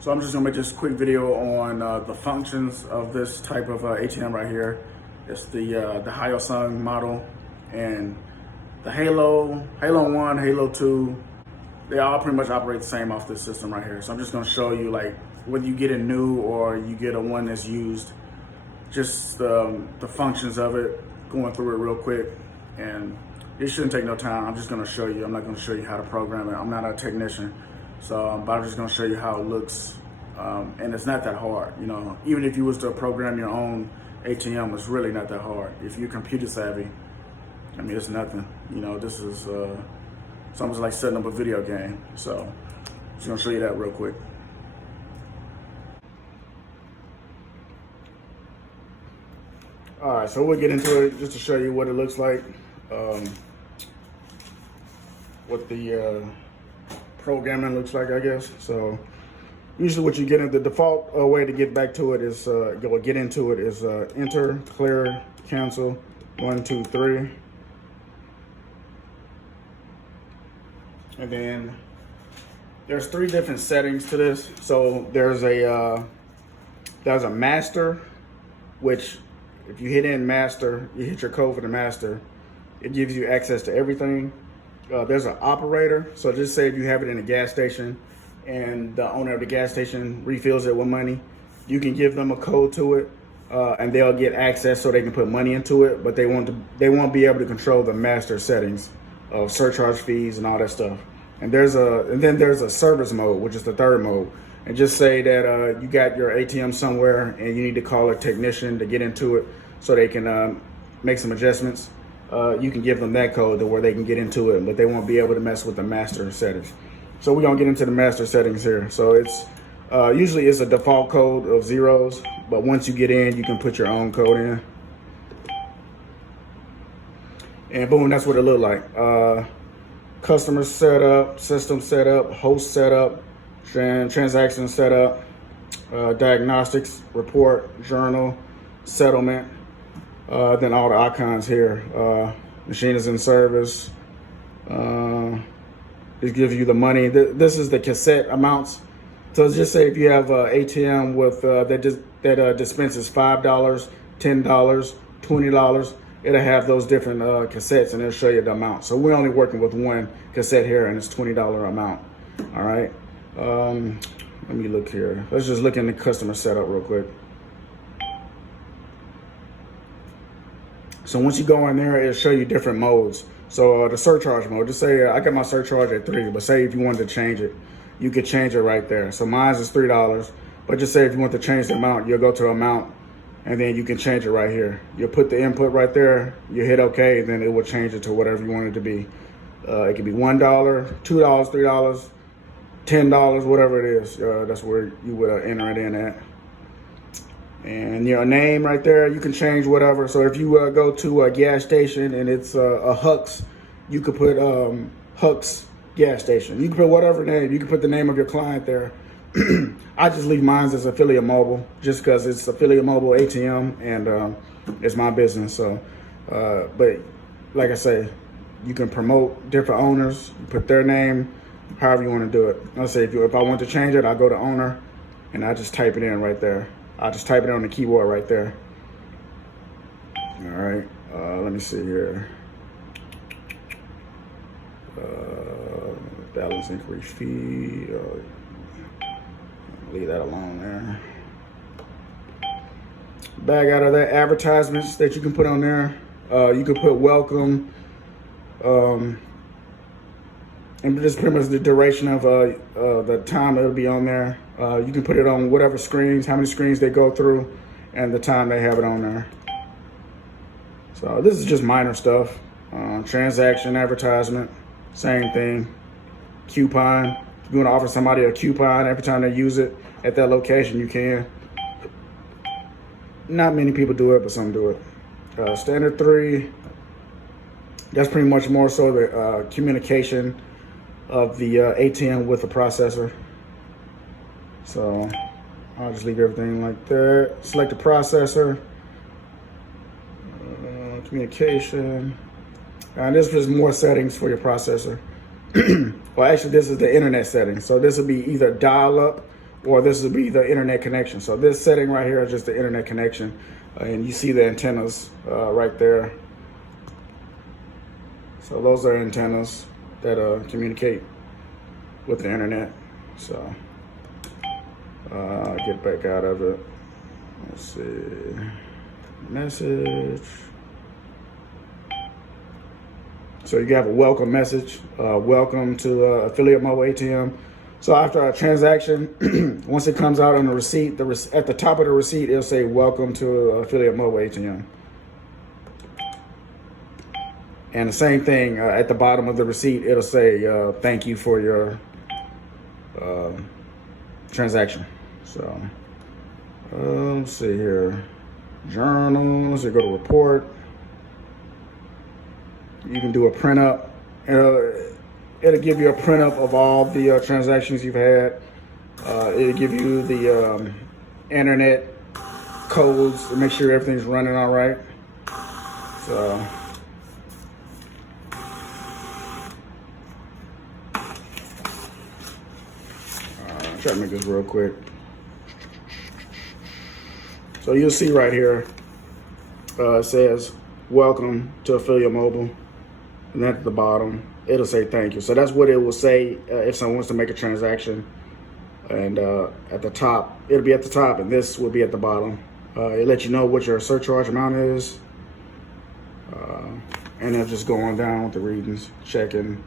So I'm just gonna make this quick video on the functions of this type of ATM right here. It's the Hyosung model, and the Halo 1, Halo 2, they all pretty much operate the same off this system right here. So I'm just gonna show you, like, whether you get a new or you get a one that's used, just the functions of it, going through it real quick. And it shouldn't take no time. I'm just gonna show you. I'm not gonna show you how to program it. I'm not a technician. So, but I'm just gonna show you how it looks, and it's not that hard. You know, even if you was to program your own ATM, it's really not that hard. If you're computer savvy, I mean, it's nothing. You know, this is it's almost like setting up a video game. So, just gonna show you that real quick. All right, so we'll get into it just to show you what it looks like, what the programming looks like, I guess. So usually what you get in, the default way to get back to it is, get into it is enter, clear, cancel, 1, 2, 3. And then there's 3 different settings to this. So there's a master, which if you hit in master, you hit your code for the master, it gives you access to everything. There's an operator. So just say if you have it in a gas station and the owner of the gas station refills it with money, you can give them a code to it, and they'll get access so they can put money into it, but they won't be able to control the master settings of surcharge fees and all that stuff. And then there's a service mode, which is the third mode. And just say that you got your ATM somewhere and you need to call a technician to get into it so they can make some adjustments. You can give them that code to where they can get into it, but they won't be able to mess with the master settings. So we're gonna get into the master settings here. So it's usually it's a default code of 0s, but once you get in, you can put your own code in. And boom, that's what it looked like. Customer setup, system setup, host setup, transaction setup, diagnostics, report, journal, settlement, then all the icons here. Machine is in service. It gives you the money. This is the cassette amounts. So just say if you have an ATM with that dispenses $5, $10, $20, it'll have those different cassettes, and it'll show you the amount. So we're only working with one cassette here, and it's $20 amount. All right. Let me look here. Let's just look in the customer setup real quick. So once you go in there, it'll show you different modes. So the surcharge mode, just say I got my surcharge at 3, but say if you wanted to change it, you could change it right there. So mine is $3, but just say if you want to change the amount, you'll go to amount, and then you can change it right here. You'll put the input right there, you hit OK, and then it will change it to whatever you want it to be. It could be $1, $2, $3, $10, whatever it is. That's where you would enter it in at. And your name right there, you can change whatever. So if you go to a gas station and it's a Hux, you could put Hux gas station. You can put whatever name. You can put the name of your client there. I just leave mine as Affiliate Mobile, just because it's Affiliate Mobile ATM, and it's my business. So, but like I say, you can promote different owners, put their name, however you want to do it. Let's say if I want to change it, I go to owner, and I just type it in right there. I just type it on the keyboard right there. All right, let me see here. Balance increase fee. Leave that alone there. Back out of that, advertisements that you can put on there. You can put welcome. And just pretty much the duration of the time it'll be on there. You can put it on whatever screens, how many screens they go through, and the time they have it on there. So this is just minor stuff. Transaction, advertisement, same thing. Coupon. If you want to offer somebody a coupon every time they use it at that location, you can. Not many people do it, but some do it. Standard 3. That's pretty much more so the communication of the ATM with the processor. So I'll just leave everything like that. Select the processor, communication. And this is more settings for your processor. Well, actually, this is the internet settings. So this will be either dial up or this would be the internet connection. So this setting right here is just the internet connection, and you see the antennas right there. So those are antennas that communicate with the internet. So get back out of it. Let's see, message. So you have a welcome message, welcome to Affiliate Mode ATM. So after a transaction, once it comes out on the receipt, at the top of the receipt, it'll say welcome to Affiliate Mode ATM. And the same thing at the bottom of the receipt, it'll say thank you for your transaction. So let's see here, journal. Let's see, go to report. You can do a print up. It'll give you a print up of all the transactions you've had. It'll give you the internet codes to make sure everything's running all right. So try to make this real quick. So you'll see right here, it says welcome to Affiliate Mobile, and then at the bottom it'll say thank you. So that's what it will say if someone wants to make a transaction. And at the top, it'll be at the top, and this will be at the bottom. It lets you know what your surcharge amount is, and it'll just go on down with the readings, checking.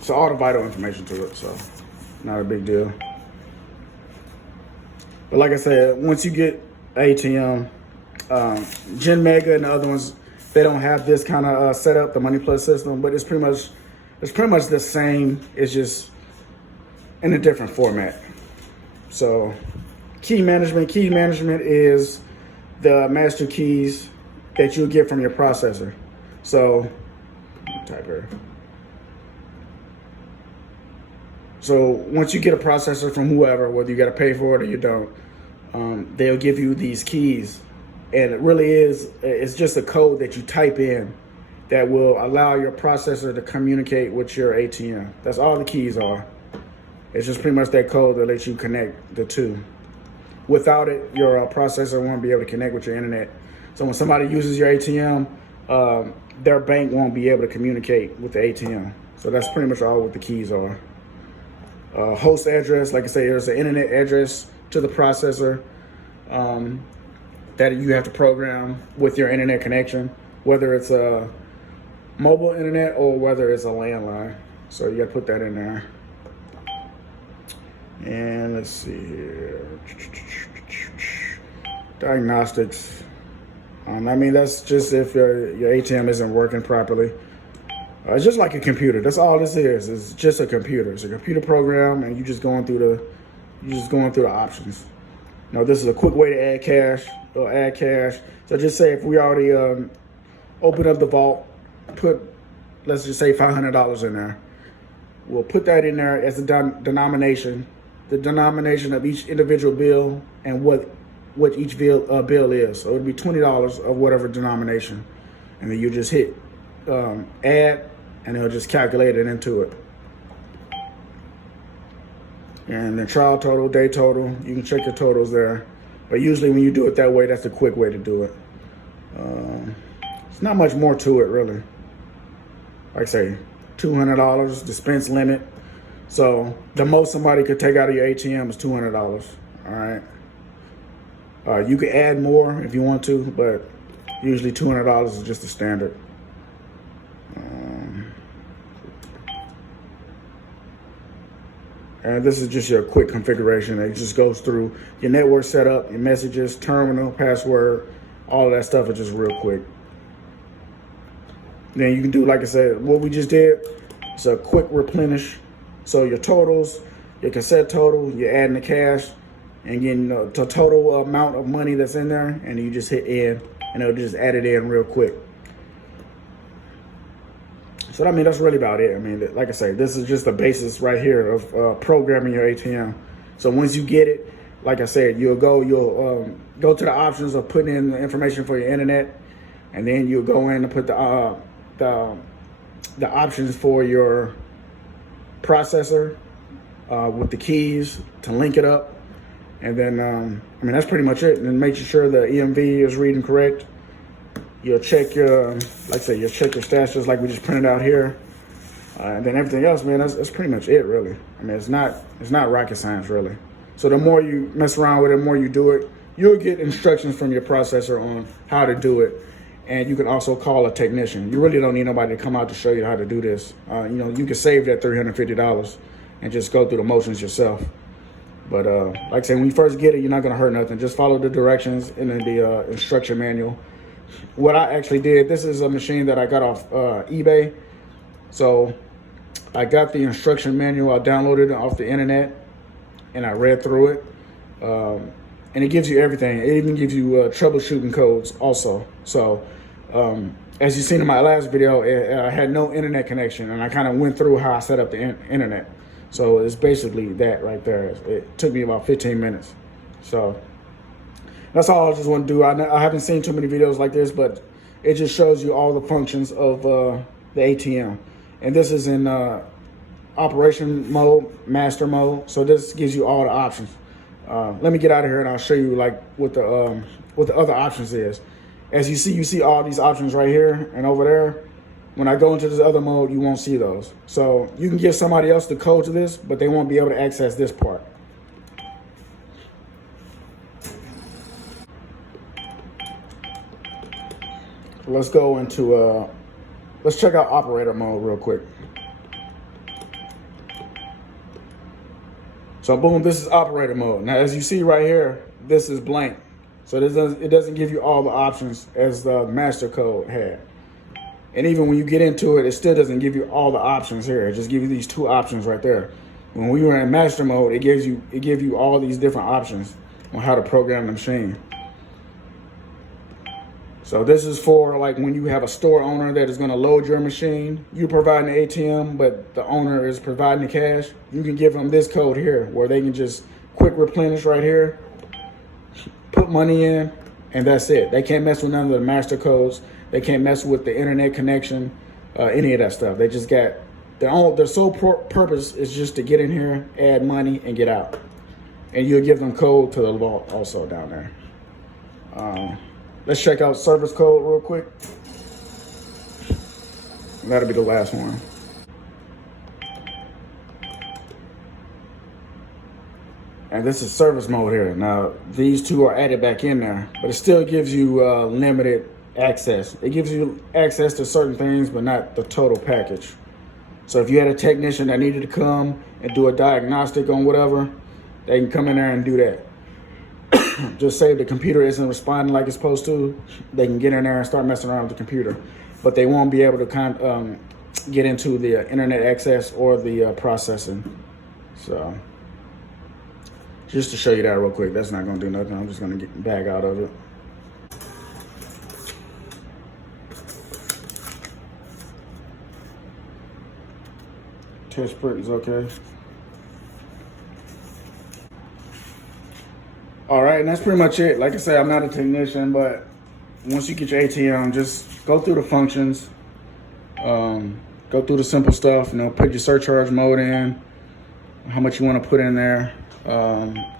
So all the vital information to it, so not a big deal. But like I said, once you get ATM, Gen Mega and the other ones, they don't have this kind of setup, the Money Plus system, but it's pretty much the same. It's just in a different format. So key management is the master keys that you'll get from your processor. So type here. So once you get a processor from whoever, whether you got to pay for it or you don't, they'll give you these keys. And it really it's just a code that you type in that will allow your processor to communicate with your ATM. That's all the keys are. It's just pretty much that code that lets you connect the two. Without it, your processor won't be able to connect with your internet. So when somebody uses your ATM, their bank won't be able to communicate with the ATM. So that's pretty much all what the keys are. Host address, like I say, there's an internet address to the processor that you have to program with your internet connection, whether it's a mobile internet or whether it's a landline. So you got to put that in there. And let's see here. Diagnostics. I mean, that's just if your ATM isn't working properly. It's just like a computer. That's all this is. It's just a computer. It's a computer program, and you're just going through the options. Now, this is a quick way to add cash. So just say if we already open up the vault, let's just say $500 in there. We'll put that in there as the denomination of each individual bill and what each bill is. So it'd be $20 of whatever denomination, and then you just hit add, and it'll just calculate it into it. And the trial total, day total, you can check your totals there. But usually when you do it that way, that's the quick way to do it. It's not much more to it, really. Like I say, $200 dispense limit. So the most somebody could take out of your ATM is $200. All right. You can add more if you want to, but usually $200 is just the standard. And this is just your quick configuration. It just goes through your network setup, your messages, terminal, password, all of that stuff is just real quick. Then you can do, like I said, what we just did. It's a quick replenish. So your totals, your cassette total, you're adding the cash, and getting the total amount of money that's in there, and you just hit in, and it'll just add it in real quick. So, I mean, that's really about it. I mean, like I say, this is just the basis right here of programming your ATM. So once you get it, like I said, you'll go to the options of putting in the information for your internet, and then you'll go in and put the options for your processor, with the keys to link it up. And then, I mean, that's pretty much it. And then make sure the EMV is reading correct. You'll check your, like I said, you'll check your stats just like we just printed out here. And then everything else, man, that's pretty much it, really. I mean, it's not rocket science, really. So the more you mess around with it, the more you do it, you'll get instructions from your processor on how to do it. And you can also call a technician. You really don't need nobody to come out to show you how to do this. You know, you can save that $350 and just go through the motions yourself. But like I said, when you first get it, you're not gonna hurt nothing. Just follow the directions in the instruction manual. What I actually did, this is a machine that I got off eBay. So I got the instruction manual, I downloaded it off the internet, and I read through it. And it gives you everything. It even gives you troubleshooting codes also. So as you seen in my last video, I had no internet connection, and I kind of went through how I set up the internet. So it's basically that right there. It took me about 15 minutes. So that's all I just want to do. I haven't seen too many videos like this, but it just shows you all the functions of the ATM. And this is in operation mode, master mode. So this gives you all the options. Let me get out of here and I'll show you like what the other options is. As you see all these options right here and over there. When I go into this other mode, you won't see those. So you can give somebody else the code to this, but they won't be able to access this part. Let's go into, let's check out operator mode real quick. So boom, this is operator mode. Now, as you see right here, this is blank. So it doesn't give you all the options as the master code had. And even when you get into it, it still doesn't give you all the options here. It just gives you these two options right there. When we were in master mode, it gives you all these different options on how to program the machine. So this is for like when you have a store owner that is going to load your machine. You provide the ATM, but the owner is providing the cash. You can give them this code here where they can just quick replenish right here, put money in, and that's it. They can't mess with none of the master codes. They can't mess with the internet connection, any of that stuff. They just got, their sole purpose is just to get in here, add money, and get out. And you'll give them code to the vault also down there. Let's check out service code real quick. That'll be the last one. And this is service mode here. Now, these two are added back in there, but it still gives you limited access. It gives you access to certain things, but not the total package. So if you had a technician that needed to come and do a diagnostic on whatever, they can come in there and do that. Just say if the computer isn't responding like it's supposed to, they can get in there and start messing around with the computer. But they won't be able to get into the internet access or the processing. So just to show you that real quick, that's not gonna do nothing. I'm just gonna get bag out of it. Test print is okay. All right, and that's pretty much it. Like I said, I'm not a technician, but once you get your ATM, just go through the functions, go through the simple stuff, put your surcharge mode in, how much you want to put in there,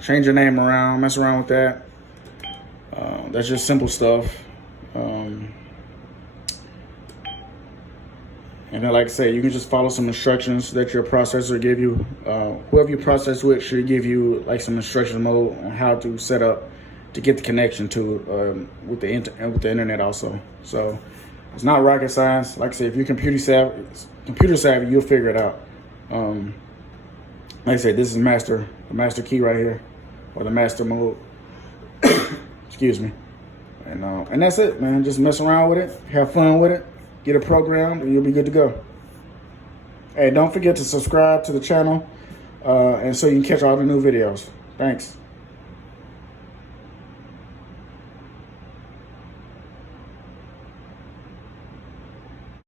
change your name around, mess around with that. That's just simple stuff. And then, like I said, you can just follow some instructions that your processor give you. Whoever you process with should give you like some instruction mode on how to set up to get the connection to with the internet also. So it's not rocket science. Like I said, if you're computer savvy, you'll figure it out. Like I said, this is the master key right here, or the master mode. Excuse me. And that's it, man. Just mess around with it, have fun with it. Get it programmed and you'll be good to go. Hey, don't forget to subscribe to the channel and so you can catch all the new videos. Thanks.